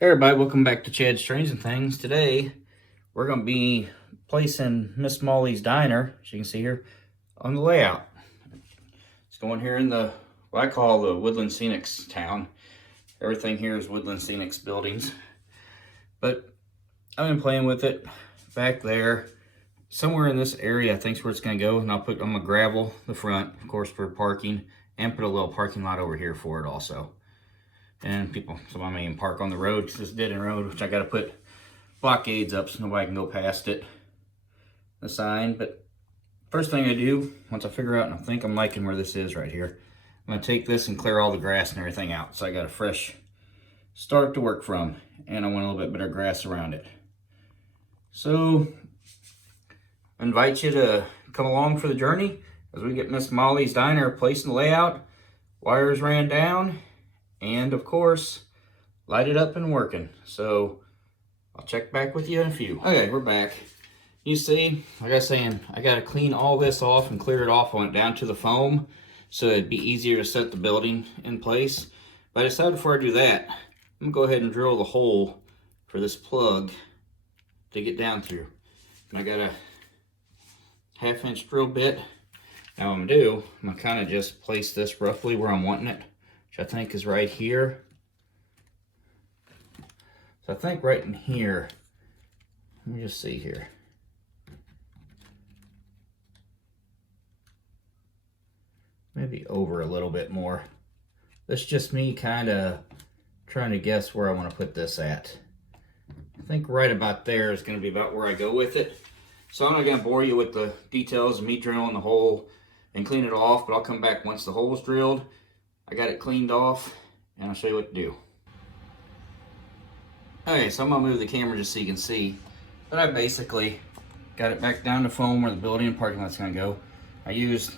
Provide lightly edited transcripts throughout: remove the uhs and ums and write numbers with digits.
Hey everybody, welcome back to Chad's Trains and Things. Today, we're going to be placing Miss Molly's Diner, as you can see here, on the layout. It's going here in what I call the Woodland Scenics town. Everything here is Woodland Scenics buildings. But I've been playing with it back there. Somewhere in this area, I think is where it's going to go. And I'm going to gravel the front, of course, for parking. And put a little parking lot over here for it also. And some I mean park on the road because it's dead end road, which I got to put blockades up so nobody can go past it. The sign, but first thing I do, once I figure out and I think I'm liking where this is right here, I'm gonna take this and clear all the grass and everything out. So I got a fresh start to work from, and I want a little bit better grass around it. So I invite you to come along for the journey as we get Miss Molly's Diner placed in the layout, wires ran down, and of course, lighted up and working. So I'll check back with you in a few. Okay, we're back. You see, like I was saying, I gotta clean all this off and clear it off. I went down to the foam so it'd be easier to set the building in place. But I decided before I do that, I'm gonna go ahead and drill the hole for this plug to get down through. And I got a 1/2 inch drill bit. Now what I'm gonna do, I'm gonna kind of just place this roughly where I'm wanting it, which I think is right here. So I think right in here, let me just see here. Maybe over a little bit more. That's just me kind of trying to guess where I want to put this at. I think right about there is going to be about where I go with it. So I'm not going to bore you with the details of me drilling the hole and clean it off, but I'll come back once the hole is drilled. I got it cleaned off, and I'll show you what to do. Okay, so I'm going to move the camera just so you can see. But I basically got it back down to foam where the building and parking lot's going to go. I used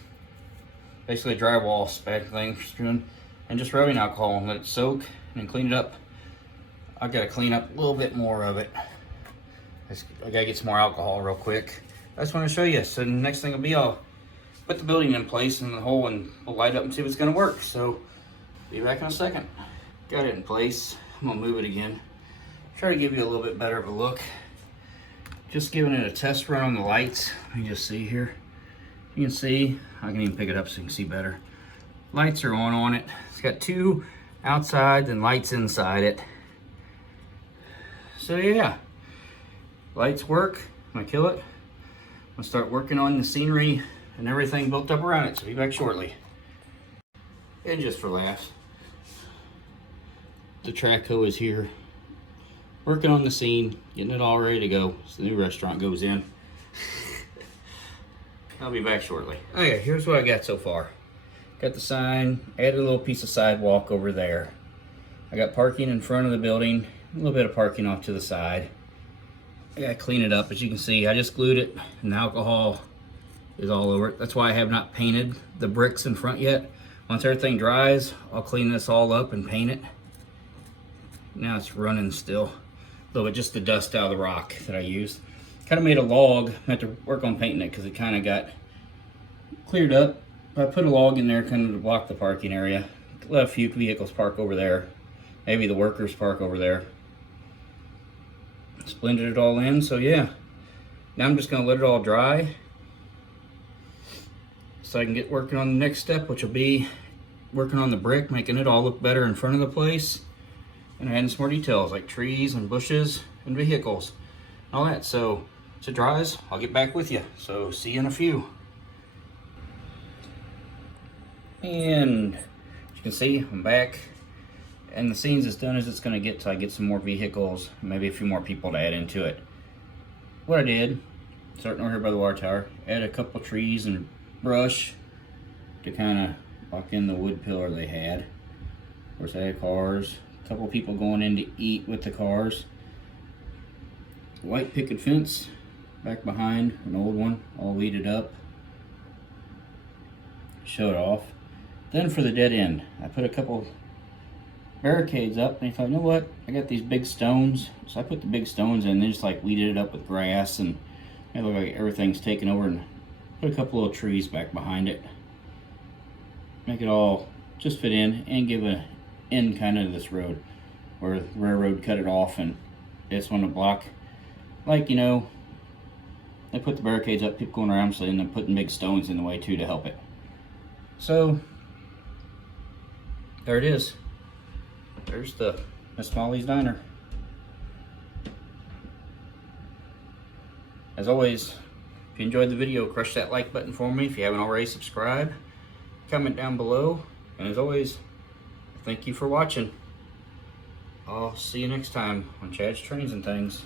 basically a drywall spec thing for screwing and just rubbing alcohol and let it soak and then clean it up. I got to clean up a little bit more of it. I got to get some more alcohol real quick. I just want to show you. So the next thing will be I'll put the building in place in the hole and we'll light up and see if it's going to work. So be back in a second. Got it in place. I'm going to move it again. Try to give you a little bit better of a look. Just giving it a test run on the lights. Let me just see here. You can see, I can even pick it up so you can see better. Lights are on it. It's got 2 outside and lights inside it. So yeah, lights work. I'm gonna kill it. I'm gonna start working on the scenery and everything built up around it. So be back shortly. And just for laughs, the track hoe is here. Working on the scene, getting it all ready to go. So the new restaurant goes in. I'll be back shortly. Okay, here's what I got so far. Got the sign, added a little piece of sidewalk over there. I got parking in front of the building, a little bit of parking off to the side. I gotta clean it up. As you can see, I just glued it and the alcohol is all over it. That's why I have not painted the bricks in front yet. Once everything dries, I'll clean this all up and paint it. Now it's running still. A little bit just the dust out of the rock that I used. Kind of made a log. I had to work on painting it because it kind of got cleared up. I put a log in there kind of to block the parking area. Let a few vehicles park over there. Maybe the workers park over there. Just blended it all in, so yeah. Now I'm just going to let it all dry so I can get working on the next step, which will be working on the brick, making it all look better in front of the place, and adding some more details like trees and bushes and vehicles, all that. So once it dries, I'll get back with you. So see you in a few. And as you can see, I'm back. And the scene's as done as it's going to get till I get some more vehicles, maybe a few more people to add into it. What I did, starting over here by the water tower, add a couple trees and brush to kind of lock in the wood pillar they had. Of course, I had cars, a couple people going in to eat with the cars. White picket fence back behind, an old one, all weeded up. Show it off. Then for the dead end, I put a couple barricades up, and I thought, you know what, I got these big stones, so I put the big stones in, and just like weeded it up with grass, and it looked like everything's taken over, and put a couple little trees back behind it. Make it all just fit in and give an end kind of to this road. where the railroad cut it off, and it's one to block, like, you know, they put the barricades up, people going around, so then they're putting big stones in the way too to help it. So there it is. There's the Miss Molly's Diner. As always, if you enjoyed the video, crush that like button for me. If you haven't already, subscribe. Comment down below. And as always, thank you for watching. I'll see you next time on Chad's Trains and Things.